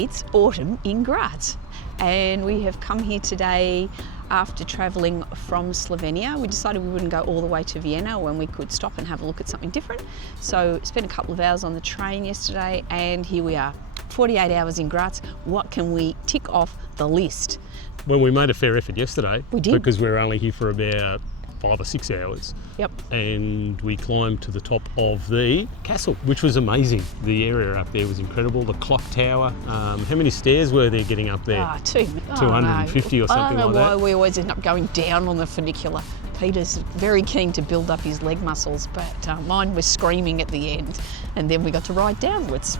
It's autumn in Graz, and we have come here today after travelling from Slovenia. We decided we wouldn't go all the way to Vienna when we could stop and have a look at something different. So spent a couple of hours on the train yesterday, and here we are, 48 hours in Graz. What can we tick off the list? Well, we made a fair effort yesterday. We did. Because we were only here for about 5 or 6 hours. Yep. And we climbed to the top of the castle, which was amazing. The area up there was incredible. The clock tower. How many stairs were there getting up there? 250 or something like that. I don't know why we always end up going down on the funicular. Peter's very keen to build up his leg muscles, but mine was screaming at the end, and then we got to ride downwards.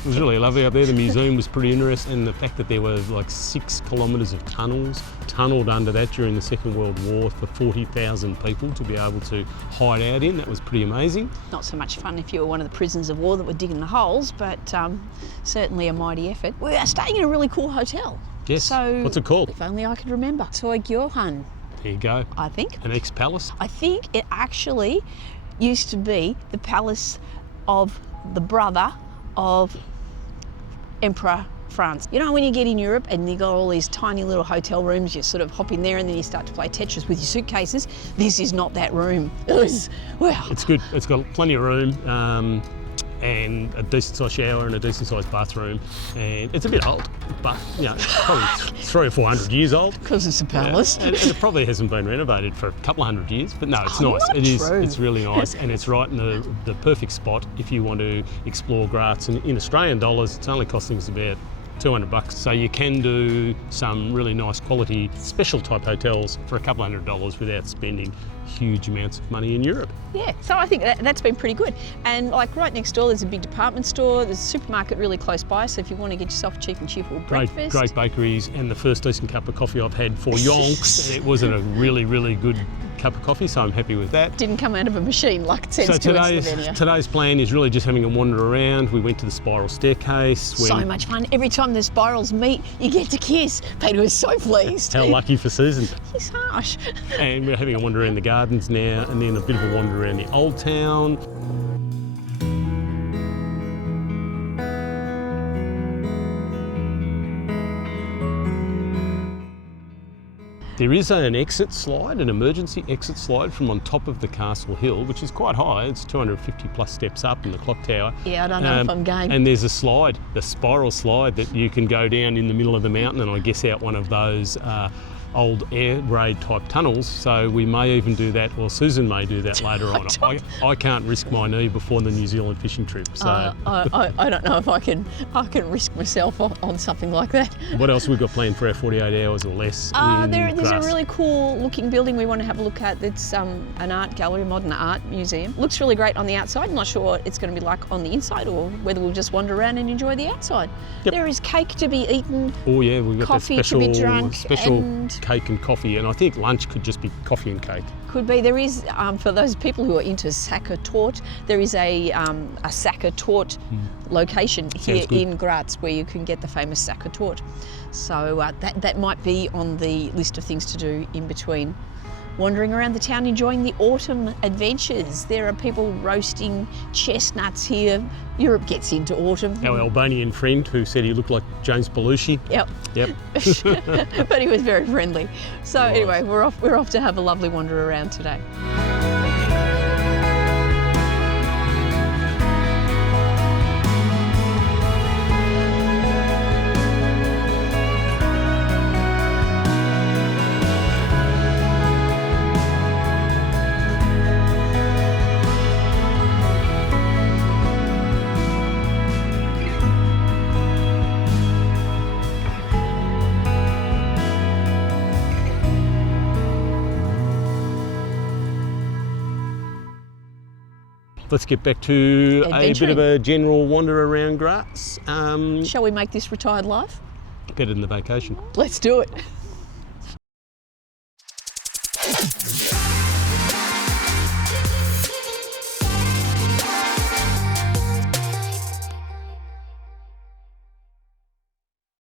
It was really lovely up there. The museum was pretty interesting, and the fact that there were like 6 kilometres of tunnels tunnelled under that during the Second World War for 40,000 people to be able to hide out in. That was pretty amazing. Not so much fun if you were one of the prisoners of war that were digging the holes, but certainly a mighty effort. We are staying in a really cool hotel. Yes. So what's it called? If only I could remember. Zeug Johann, There you go. I think. An ex-palace. I think it actually used to be the palace of the brother of Emperor Franz. You know, when you get in Europe and you got all these tiny little hotel rooms, you sort of hop in there and then you start to play Tetris with your suitcases. This is not that room. Wow. It's good. It's got plenty of room and a decent sized shower and a decent sized bathroom. And it's a bit old, but you know, probably 300 or 400 years old. Because it's a palace. And it probably hasn't been renovated for a couple of hundred years, but no, it's nice. Not It is. true. It's really nice, and it's right in the perfect spot if you want to explore Graz. And in Australian dollars, it's only costing us about $200, so you can do some really nice quality special type hotels for a couple $100 without spending huge amounts of money in Europe. Yeah, so I think that's been pretty good. And like right next door, there's a big department store, there's a supermarket really close by, so if you want to get yourself a cheap and cheerful breakfast. Great bakeries, and the first decent cup of coffee I've had for yonks. It wasn't a really, really good cup of coffee, so I'm happy with that. Didn't come out of a machine like it tends to in Slovenia. Today's plan is really just having a wander around. We went to the spiral staircase. So much fun. Every time the spirals meet, you get to kiss. Peter was so pleased. How lucky for Susan. He's harsh. And we're having a wander around the gardens now, and then a bit of a wander around the old town. There is an exit slide, an emergency exit slide from on top of the castle hill, which is quite high. It's 250 plus steps up in the clock tower. Yeah, I don't know if I'm game. And there's a slide, the spiral slide, that you can go down in the middle of the mountain and I guess out one of those old air raid type tunnels. So we may even do that, or Susan may do that later on. I can't risk my knee before the New Zealand fishing trip. So I don't know if I can risk myself on something like that. What else we've got planned for our 48 hours or less? There's a really cool looking building we want to have a look at. It's an art gallery, modern art museum. Looks really great on the outside. I'm not sure what it's going to be like on the inside, or whether we'll just wander around and enjoy the outside. Yep. There is cake to be eaten. Oh yeah, we've got coffee that special, to be drunk, special cake and coffee, and I think lunch could just be coffee and cake. Could be. There is, for those people who are into Sachertorte, there is a Sachertorte location here in Graz where you can get the famous Sachertorte. So that might be on the list of things to do in between wandering around the town, enjoying the autumn adventures. There are people roasting chestnuts here. Europe gets into autumn. Our Albanian friend who said he looked like James Belushi. Yep. But he was very friendly. So anyway, we're off to have a lovely wander around today. Let's get back to a bit of a general wander around Graz. Shall we make this retired life? Get it in the vacation. Let's do it.